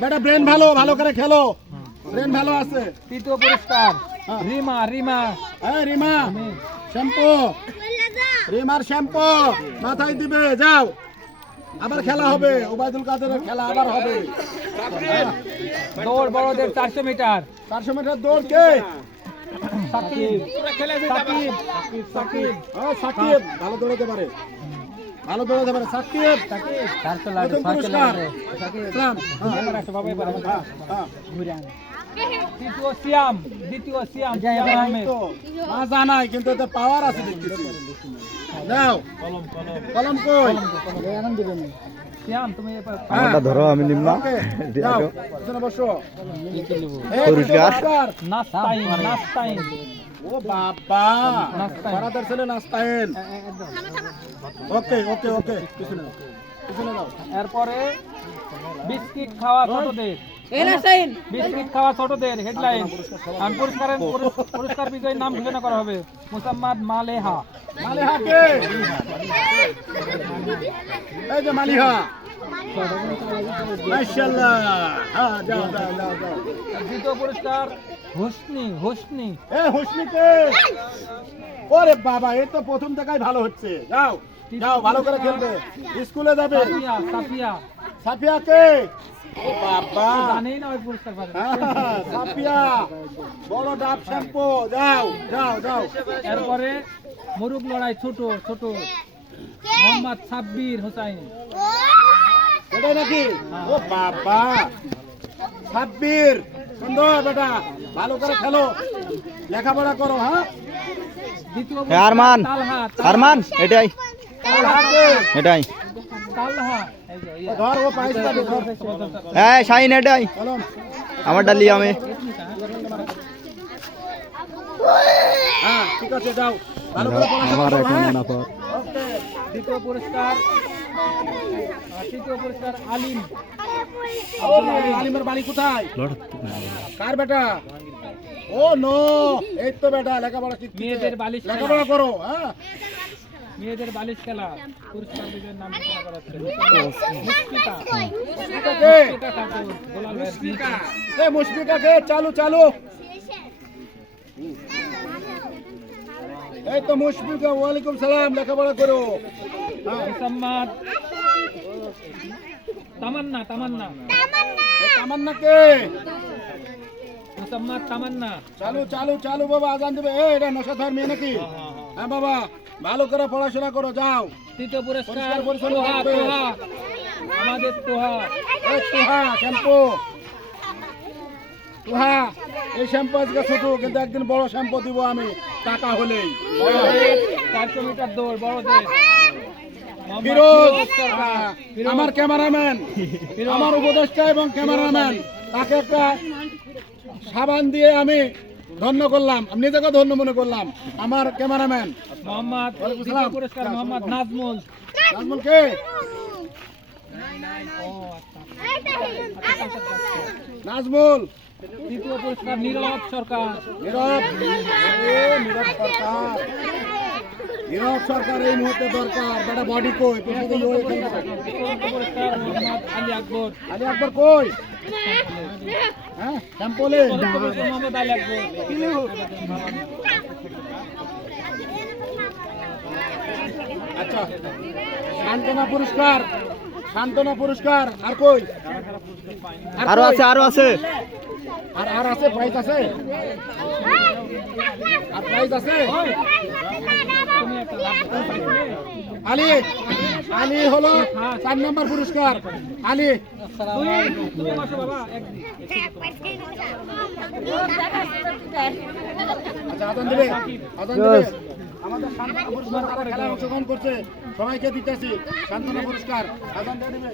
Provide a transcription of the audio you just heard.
বেটা ব্রেন ভালো ভালো করে খেলো, ব্রেন ভালো আছে। তৃতীয় পুরস্কার রিমা রিমা হ্যাঁ রিমা শ্যাম্পু, রিমার শ্যাম্পু মাথায় দিবে। যাও আবার খেলা হবে, ওবায়দুল কাদেরের খেলা আবার হবে। দৌড় বড়দের 400 মিটার 400 মিটার দৌড় কে? সাকিব সাকিব সাকিব সাকিব ভালো দৌড়াতে পারে, ভালো দৌড়াতে পারে সাকিব। প্রথম পুরস্কার ইসলাম। দ্বিতীয় সিয়াম আহমেদ। মাজা নাই কিন্তু এতে পাওয়ার আছে দেখতেছি। দাও কলম কই? সিয়াম তুমি আমারটা ধরো, আমি নিম না। যাও এখানে বসো। পুরস্কার নাস্তাইন ও বাবা বারাদার ছেলে নাস্তাইন। ওকে ওকে ওকে পিছনে দাও, পিছনে দাও। এরপরে বিস্কিট খাওয়া ছোটদের, বিস্কিট খাওয়া ছোটদের হেডলাইন। আর পুরস্কার বিজয়ীর নাম ঘোষণা করা হবে। মুসাম্মাদ মালেহা। মালিহা কে? এই যে মালিহা। মাশাআল্লাহ। হ্যাঁ যাও যাও যাও যাও। দ্বিতীয় পুরস্কার হোসনি এ হোসনি কে? ওরে বাবা এই তো প্রথম দেখাই ভালো হচ্ছে। যাও যাও ভালো করে খেলবে, স্কুলে যাবে। সাফিয়া সাফিয়া কে? ও বাবা জানেই না ওই পুরস্কার পাবে। সাফিয়া বড় ডাব শ্যাম্পু। যাও যাও যাও। এরপরে মুরুগ লড়াই ছোট মোহাম্মদ সাব্বির হোসাইন। এটাই নাকি? ও বাবা সাব্বির সুন্দর বেটা, ভালো করে খেলো, লেখাপড়া করো। হ্যাঁ দ্বিতীয় আরমান আরমান এটাই তালহা কে? এটাই তালহা ও ধর ও পাইস পাবে ধর। হ্যাঁ শাইন এটাই কলম। আমার ডালি আমি। হ্যাঁ ঠিক আছে যাও ভালো করে পড়াশোনা আমার করো। এখন হ্যাঁ? না পর ওকে। তৃতীয় পুরস্কার আলিম। ও আলিমের বাড়ি কোথায়? কার বেটা? ও নো এই তো বেটা লেখাপড়া শিখছে, মেয়েদের বালিশ খেলা। লেখাপড়া করো। হ্যাঁ মেয়েদের বালিশ খেলা পুরস্কার বিজয়ীর নাম ঘোষণা করা হচ্ছে। মুশফিকা মুশফিকা কে? খাতুন, গোলাল ভাইয়ের এ মুশফিকা কে? চালু চালু। এই তো মুশফিকা, ওয়ালাইকুম সালাম, লেখাপড়া করো। হ্যাঁ মুসাম্মাদ তামান্না এই তামান্না কে? মুসাম্মাদ তামান্না। চালু চালু চালু বাবা, আজান দেবে। এটা নশাধার মেয়ে নাকি? হ্যাঁ বাবা ভালো করে পড়াশোনা করো। যাও তৃতীয় পুরস্কার পরিষ্কার পরিচ্ছন্ন তোহা, থাকবে। আমাদের তোহা। এই তুহা শ্যাম্পু, তুহা এই শ্যাম্পু আজকে ছোট কিন্তু একদিন বড় শ্যাম্পু দিব আমি টাকা হলেই। 400 মিটার দৌড় বড়দের ফিরোজ সরকার। আমার ক্যামেরাম্যান, আমার উপদেষ্টা এবং ক্যামেরাম্যান, তাকে একটা সাবান দিয়ে আমি ধন্য করলাম, আমি নিজেকে ধন্য মনে করলাম। আমার ক্যামেরাম্যান মোহাম্মদ ওয়ালাইকুম দ্বিতীয় সালাম। পুরস্কার মোহাম্মদ নাজমুল। নাজমুল কে? নাজমুল। তৃতীয় পুরস্কার নীরব সরকার। নীরব, নীরব সরকার, নীরব সরকার এই মুহূর্তে দরকার। বেটা বডি কই? চতুর্থ পুরস্কার মোহাম্মদ আলী আকবর। আলী আকবর কই? হ্যাঁ শ্যাম্পলে। চতুর্থ পুরস্কার মোহাম্মদ আলী আকবর। আচ্ছা সান্ত্বনা পুরস্কার, সান্ত্বনা পুরস্কার। আর কই? আরো আছে আরো আছে আর আর আছে? প্রাইজ আছে? আর প্রাইজ আছে? আলী, আলী হলো 4 নম্বর পুরস্কার। আলী আচ্ছা আজান দিবে, আজান দিবে। আমাদের সান্ত্বনা পুরস্কার তারা খেলায় অংশগ্রহণ করছে, সবাইকে দিতেছি সান্ত্বনা পুরস্কার। আজান দিয়ে দিবে।